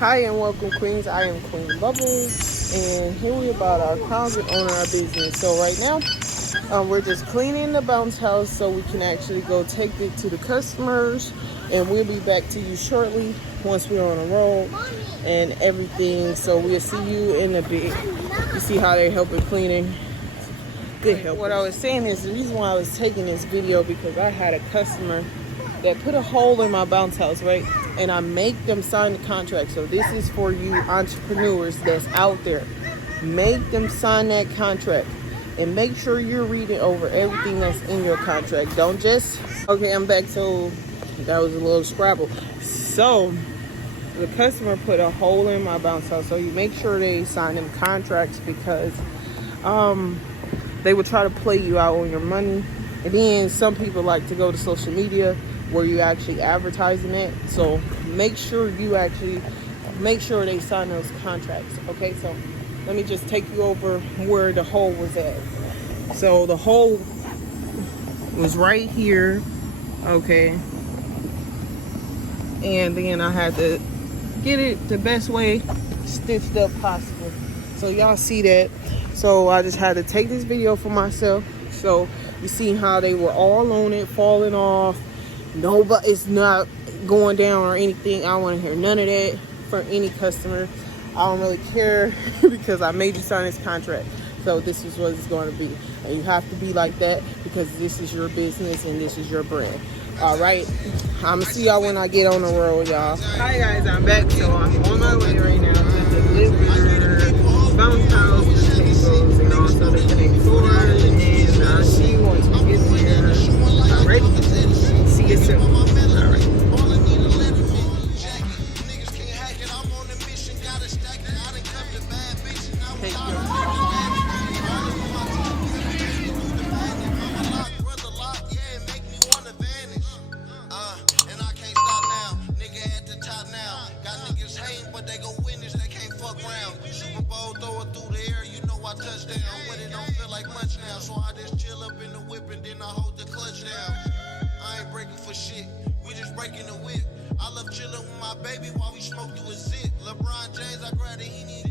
Hi and welcome, Queens. I am Queen Bubbles, and here we about our closet on our business. So right now, we're just cleaning the bounce house so we can actually go take it to the customers, and we'll be back to you shortly once we're on the road and everything. So we'll see you in a bit. You see how they're helping cleaning. Good help. What I was saying is the reason why I was taking this video because I had a customer that put a hole in my bounce house, right? And I make them sign the contract. So this is for you entrepreneurs that's out there. Make them sign that contract and make sure you're reading over everything that's in your contract. Don't just, okay, I'm back. So that was a little Scrabble. So the customer put a hole in my bounce house. So you make sure they sign them contracts because they will try to play you out on your money. And then some people like to go to social media where you actually advertising it. So make sure you actually make sure they sign those contracts. Okay, so let me just take you over where the hole was at. So the hole was right here, okay, and then I had to get it the best way stitched up possible. So y'all see that. So I just had to take this video for myself. So you see how they were all on it, falling off. Nobody, it's not going down or anything. I don't want to hear none of that from any customer. I don't really care because I made you sign this contract. So this is what it's going to be. And you have to be like that because this is your business and this is your brand. All right. I'm going to see y'all when I get on the road, y'all. Hi, guys. I'm back. So I'm on my way right now to deliver bounce house tables and also the connect doors. And I'll see you once we get there. All right. See you soon. All right. Take care. Touchdown, but it don't feel like much now. So I just chill up in the whip and then I hold the clutch down. I ain't breaking for shit, we just breaking the whip. I love chilling with my baby while we smoke through a zit. LeBron James, I grab it, he need